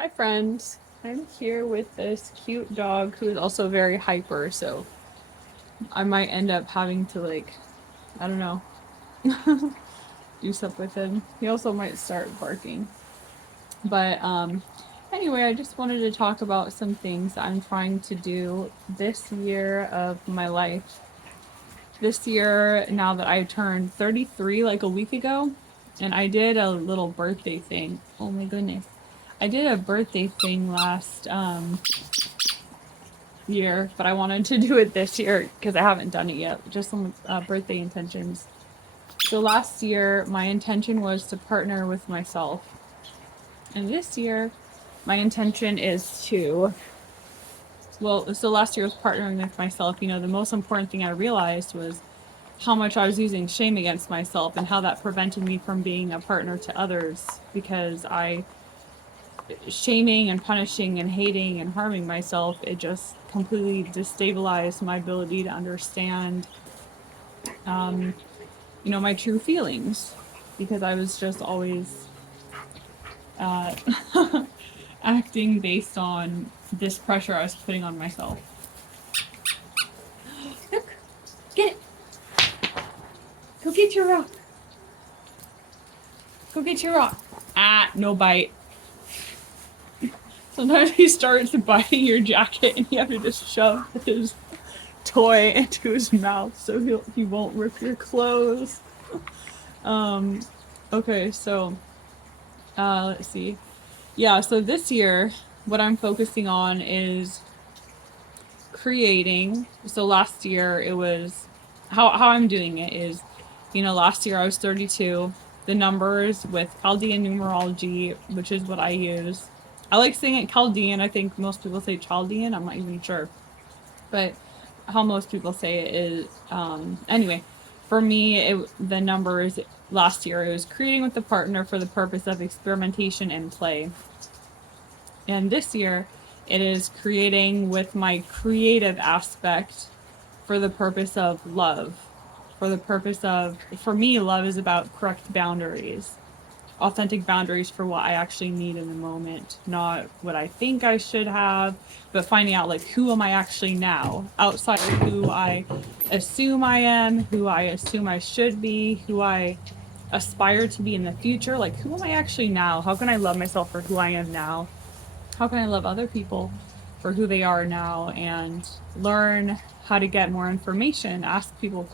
Hi friends, I'm here with this cute dog who is also very hyper, so I might end up having to I don't know, do stuff with him. He also might start barking. But anyway, I just wanted to talk about some things that I'm trying to do this year of my life. This year, now that I turned 33 like a week ago, and I did a little birthday thing. Oh my goodness. I did a birthday thing last year, but I wanted to do it this year because I haven't done it yet. Just some birthday intentions. So last year, my intention was to partner with myself, and this year, my intention is to. Well, so last year was partnering with myself. The most important thing I realized was how much I was using shame against myself and how that prevented me from being a partner to others because I shaming and punishing and hating and harming myself, it just completely destabilized my ability to understand, um, my true feelings because I was just always uh, acting based on this pressure I was putting on myself. Look, get it. Go get your rock. Go get your rock. Ah, no bite. Sometimes he starts biting your jacket and you have to just shove his toy into his mouth so he won't rip your clothes. Um, okay, so let's see. Yeah, so this year, what I'm focusing on is creating. So last year, it was how I'm doing it is, last year I was 32. The numbers with Chaldean numerology, which is what I use. I like saying it Chaldean. I think most people say Chaldean. I'm not even sure. But how most people say it is, anyway, for me, the numbers last year, it was creating with the partner for the purpose of experimentation and play. And this year, it is creating with my creative aspect for the purpose of love. For me, love is about correct boundaries, authentic boundaries for what I actually need in the moment, not what I think I should have, but finding out like who am I actually now, outside of who I assume I am, who I assume I should be, who I aspire to be in the future. Like, who am I actually now? How can I love myself for who I am now? How can I love other people for who they are now and learn how to get more information, ask people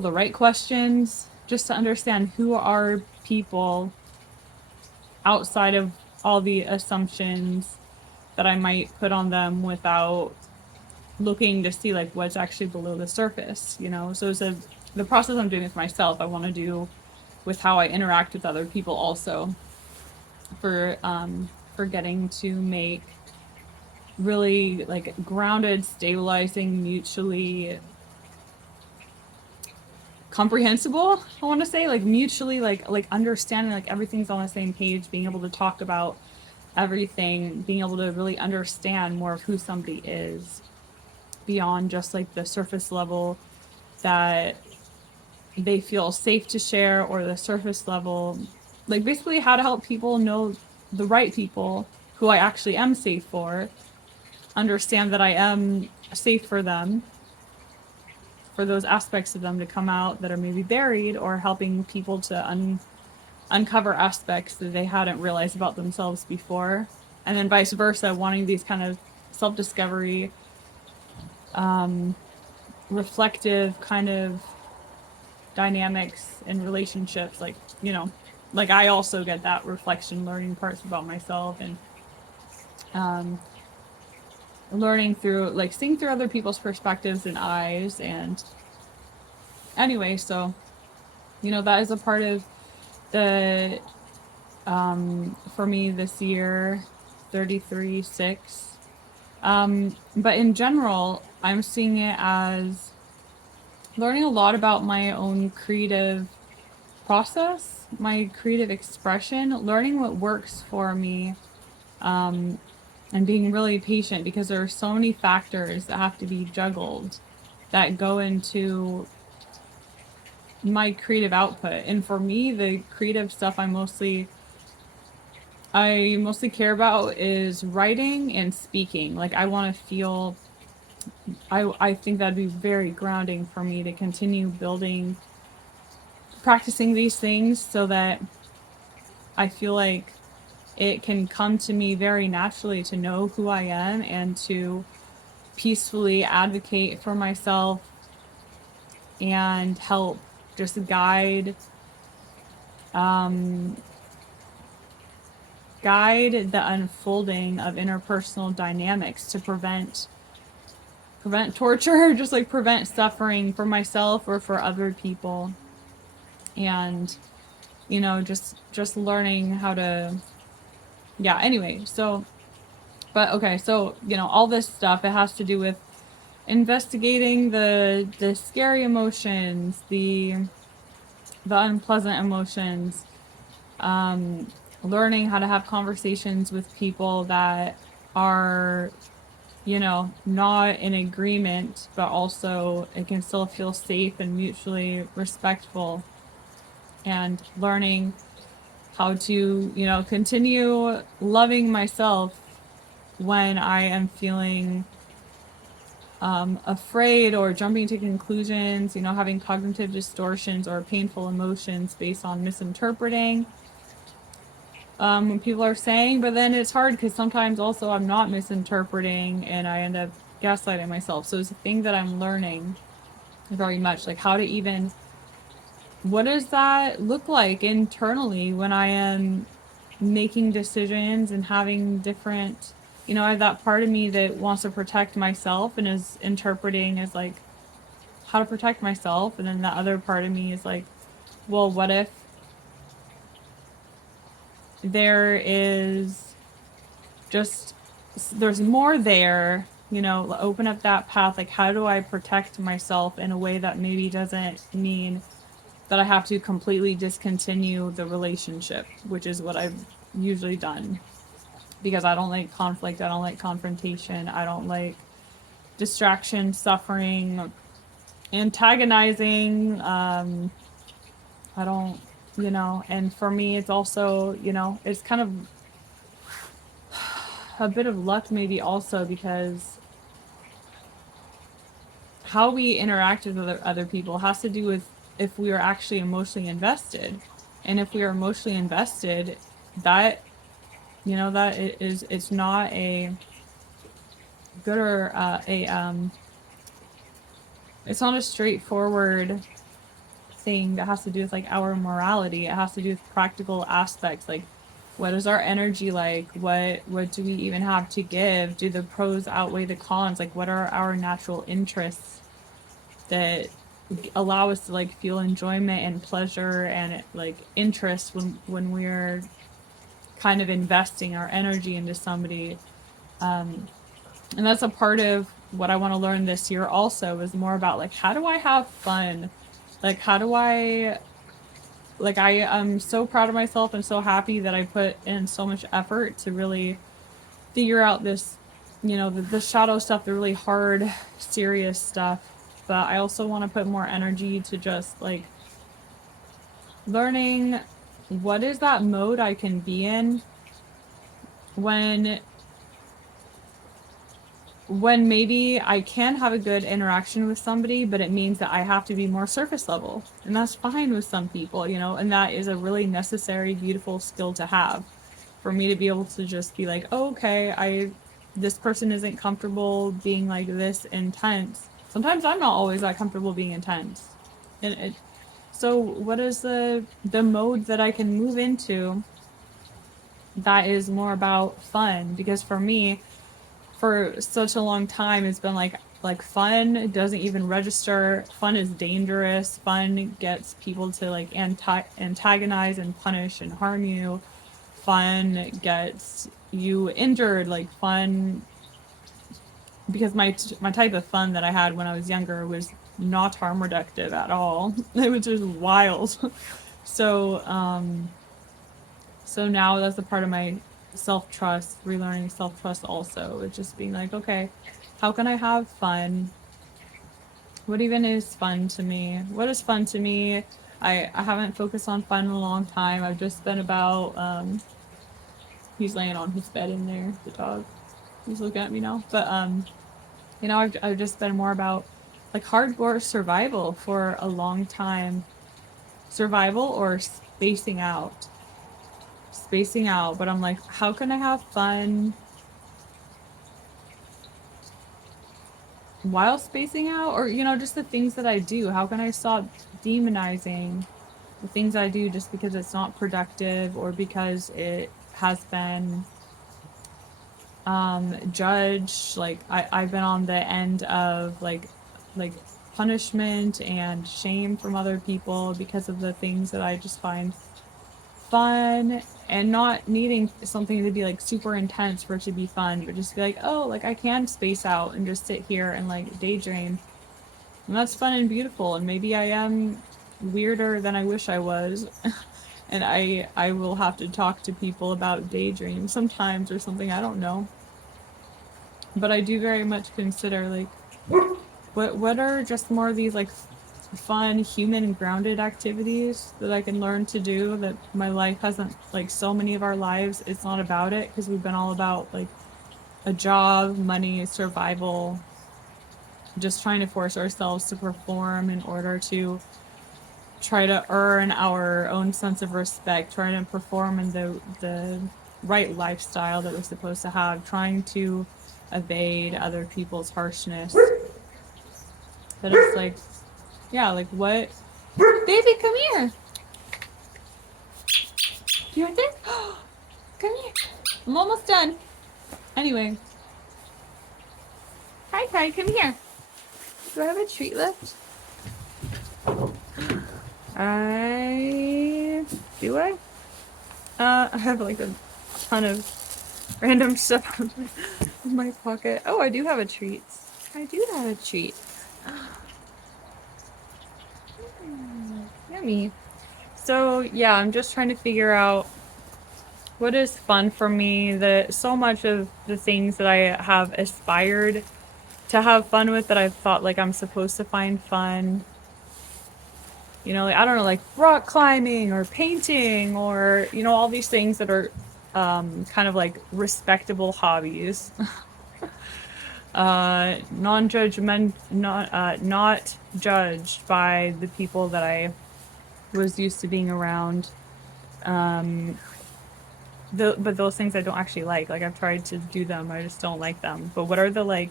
the right questions, just to understand who are people outside of all the assumptions that I might put on them without looking to see like what's actually below the surface. So the process I'm doing with myself, I want to do with how I interact with other people also for getting to make really like grounded, stabilizing, mutually comprehensible, I want to say, like mutually like understanding, like everything's on the same page, being able to talk about everything, being able to really understand more of who somebody is beyond just like the surface level that they feel safe to share, or the surface level, like basically how to help people know the right people who I actually am safe for, understand that I am safe for them, for those aspects of them to come out that are maybe buried, or helping people to uncover aspects that they hadn't realized about themselves before. And then vice versa, wanting these kind of self discovery, reflective kind of dynamics in relationships. Like I also get that reflection, learning parts about myself, and um, learning through, like, seeing through other people's perspectives and eyes. And anyway, so, that is a part of the for me this year, 33 6. But in general, I'm seeing it as learning a lot about my own creative process, my creative expression, learning what works for me, and being really patient because there are so many factors that have to be juggled that go into my creative output. And for me, the creative stuff I mostly care about is writing and speaking. Like I want to feel I think that'd be very grounding for me to continue building practicing these things so that I feel like it can come to me very naturally to know who I am and to peacefully advocate for myself and help just um, guide the unfolding of interpersonal dynamics to prevent torture, just like prevent suffering for myself or for other people. And just learning how to, yeah, anyway. So but okay, so all this stuff, it has to do with investigating the scary emotions, the unpleasant emotions, um, learning how to have conversations with people that are, not in agreement, but also it can still feel safe and mutually respectful, and learning how to, continue loving myself when I am feeling afraid or jumping to conclusions, having cognitive distortions or painful emotions based on misinterpreting when people are saying. But then it's hard because sometimes also I'm not misinterpreting and I end up gaslighting myself. So it's a thing that I'm learning very much, like how to even, what does that look like internally when I am making decisions and having different, I have that part of me that wants to protect myself and is interpreting as like how to protect myself, and then the other part of me is like, well, what if there is just there's more there, open up that path. Like how do I protect myself in a way that maybe doesn't mean that I have to completely discontinue the relationship, which is what I've usually done, because I don't like conflict, I don't like confrontation, I don't like distraction, suffering, antagonizing. I don't, and for me, it's also, it's kind of a bit of luck maybe also, because how we interact with other people has to do with if we are actually emotionally invested. And if we are emotionally invested, that, that is, it's not a good or it's not a straightforward thing that has to do with like our morality. It has to do with practical aspects, like what is our energy like, what do we even have to give, do the pros outweigh the cons, like what are our natural interests that allow us to like feel enjoyment and pleasure and like interest when we're kind of investing our energy into somebody. And that's a part of what I want to learn this year also, is more about like how do I have fun, like how do I, like I am so proud of myself and so happy that I put in so much effort to really figure out this, the shadow stuff, the really hard, serious stuff. But I also want to put more energy to just like learning what is that mode I can be in when maybe I can have a good interaction with somebody, but it means that I have to be more surface level. And that's fine with some people, and that is a really necessary, beautiful skill to have, for me to be able to just be like, oh, okay, this person isn't comfortable being like this intense. Sometimes I'm not always that comfortable being intense. So what is the mode that I can move into that is more about fun? Because for me, for such a long time, it's been like fun doesn't even register. Fun is dangerous. Fun gets people to like antagonize and punish and harm you. Fun gets you injured. Like fun, because my type of fun that I had when I was younger was not harm reductive at all. It was just wild. So so now that's a part of my self trust, relearning self trust also. It's just being like, okay, how can I have fun What even is fun to me? What is fun to me? I haven't focused on fun in a long time. I've just been about he's laying on his bed in there, the dog. He's looking at me now. But I've just been more about like hardcore survival for a long time. Survival or spacing out. Spacing out, but I'm like, how can I have fun while spacing out? Or, just the things that I do. How can I stop demonizing the things I do just because it's not productive or because it has been judged? Like I've been on the end of like punishment and shame from other people because of the things that I just find fun, and not needing something to be like super intense for it to be fun, but just be like, oh, like I can space out and just sit here and like daydream. And that's fun and beautiful. And maybe I am weirder than I wish I was. And I will have to talk to people about daydreams sometimes or something, I don't know. But I do very much consider like what are just more of these like fun human grounded activities that I can learn to do, that my life hasn't, like so many of our lives it's not about it, because we've been all about like a job, money, survival, just trying to force ourselves to perform in order to try to earn our own sense of respect, trying to perform in the right lifestyle that we're supposed to have, trying to evade other people's harshness. But it's like, yeah, like what? Baby, come here. You want this? Come here. I'm almost done. Anyway. Hi, Kai, come here. Do I have a treat left? Do I? I have like a ton of random stuff in my pocket. Oh, I do have a treat. I do have a treat. Yummy. So, yeah, I'm just trying to figure out what is fun for me. That so much of the things that I have aspired to have fun with, that I've thought like I'm supposed to find fun. Like, I don't know, like rock climbing or painting or, all these things that are kind of like respectable hobbies. Non-judgment, not judged by the people that I was used to being around. But those things I don't actually like. Like, I've tried to do them, I just don't like them. But what are the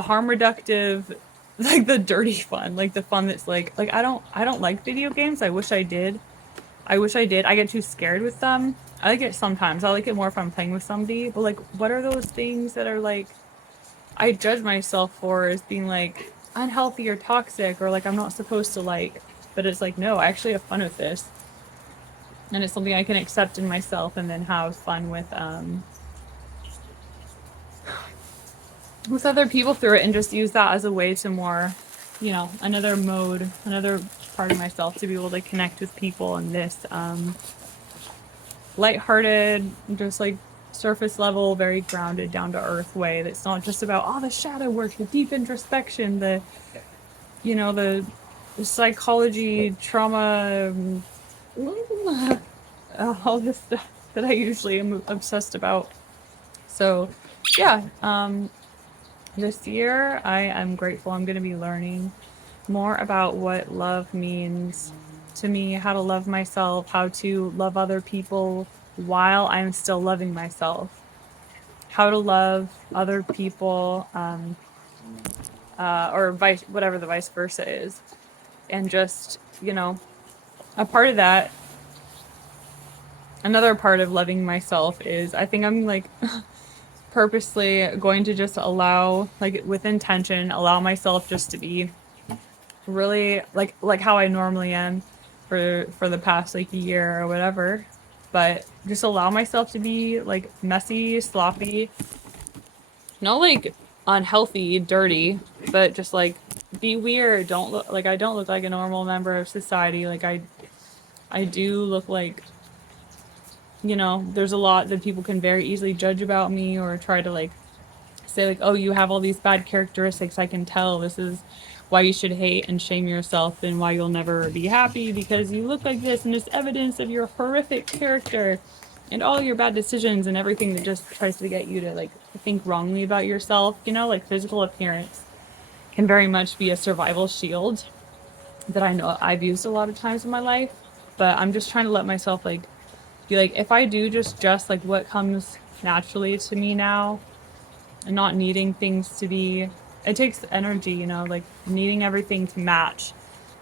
harm reductive, like the dirty fun, like the fun that's like I don't like video games. I wish I did. I get too scared with them. I like it sometimes. I like it more if I'm playing with somebody. But like, what are those things that are like I judge myself for as being like unhealthy or toxic, or like I'm not supposed to like? But it's like, no, I actually have fun with this, and it's something I can accept in myself and then have fun with other people through it, and just use that as a way to more, another mode, another part of myself to be able to connect with people in this lighthearted, just like surface level, very grounded, down to earth way. That's not just about the shadow work, the deep introspection, the psychology, trauma, all this stuff that I usually am obsessed about. So, yeah, this year I am grateful. I'm going to be learning more about what love means to me, how to love myself, how to love other people while I'm still loving myself, how to love other people, or whatever the vice versa is. And just, a part of that, another part of loving myself is, I think I'm like purposely going to just allow, like with intention, allow myself just to be really like how I normally am for the past like year or whatever, but just allow myself to be like messy, sloppy, not like unhealthy, dirty, but just like be weird. Don't look like I don't look like a normal member of society. Like I do look like, there's a lot that people can very easily judge about me or try to like say like, oh, you have all these bad characteristics, I can tell. This is why you should hate and shame yourself and why you'll never be happy because you look like this and it's evidence of your horrific character and all your bad decisions and everything that just tries to get you to like think wrongly about yourself. You know, like physical appearance can very much be a survival shield that I know I've used a lot of times in my life. But I'm just trying to let myself like be like, if I do just like what comes naturally to me now and not needing things to be, it takes energy, you know, like needing everything to match,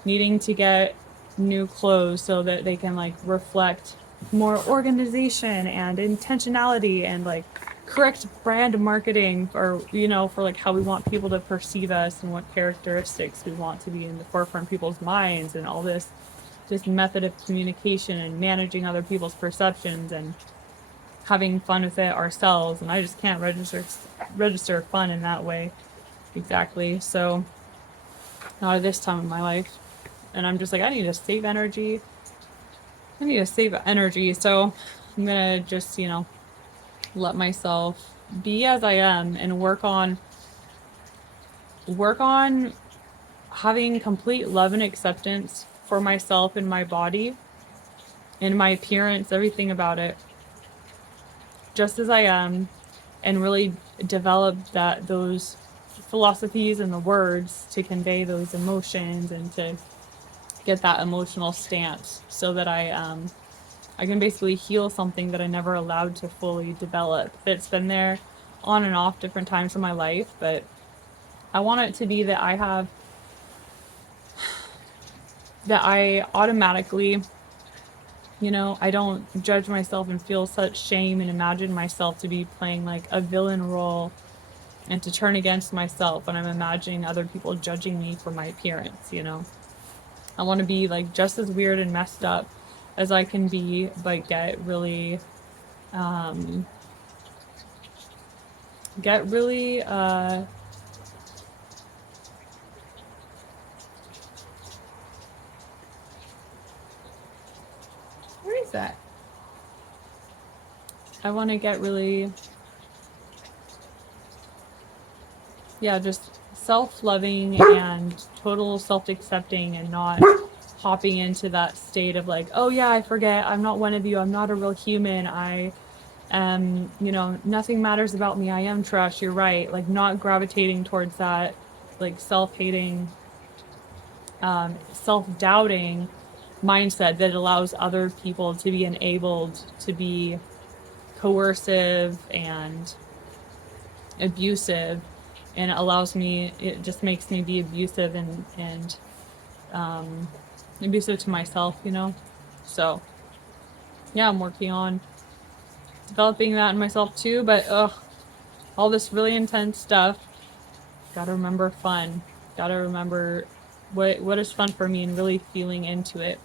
needing to get new clothes so that they can like reflect more organization and intentionality and like correct brand marketing or you know for like how we want people to perceive us and what characteristics we want to be in the forefront of people's minds and all this just method of communication and managing other people's perceptions and having fun with it ourselves, and I just can't register fun in that way exactly. So not at this time in my life, and I'm just like I need to save energy. I need to save energy, so I'm gonna just let myself be as I am and work on having complete love and acceptance for myself and my body and my appearance, everything about it, just as I am, and really develop those philosophies and the words to convey those emotions and to get that emotional stance so that I can basically heal something that I never allowed to fully develop. It's been there on and off different times in my life, but I want it to be that I automatically, I don't judge myself and feel such shame and imagine myself to be playing like a villain role and to turn against myself when I'm imagining other people judging me for my appearance. I want to be like just as weird and messed up as I can be, but um, get really, where is that? I want to get really, yeah, just self-loving and total self-accepting and not hopping into that state of like, oh yeah, I forget, I'm not one of you, I'm not a real human, nothing matters about me, I am trash, you're right. Like not gravitating towards that, like self-hating, self-doubting mindset that allows other people to be enabled to be coercive and abusive, and it just makes me be abusive and abusive to myself. So yeah, I'm working on developing that in myself too, but all this really intense stuff, gotta remember fun, gotta remember what is fun for me and really feeling into it.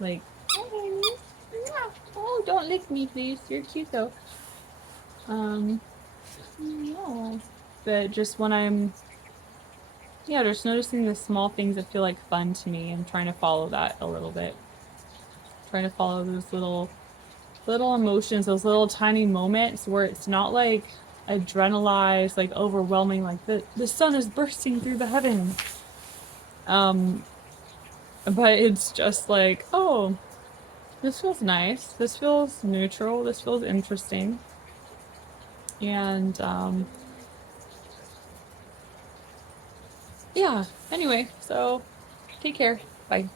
Like, oh, don't lick me, please. You're cute though. Um, no. But just when just noticing the small things that feel like fun to me and trying to follow that a little bit. Trying to follow those little emotions, those little tiny moments where it's not like adrenalized, like overwhelming, like the sun is bursting through the heavens. Um, but it's just like, oh, this feels nice. This feels neutral. This feels interesting. And yeah, anyway, so take care. Bye.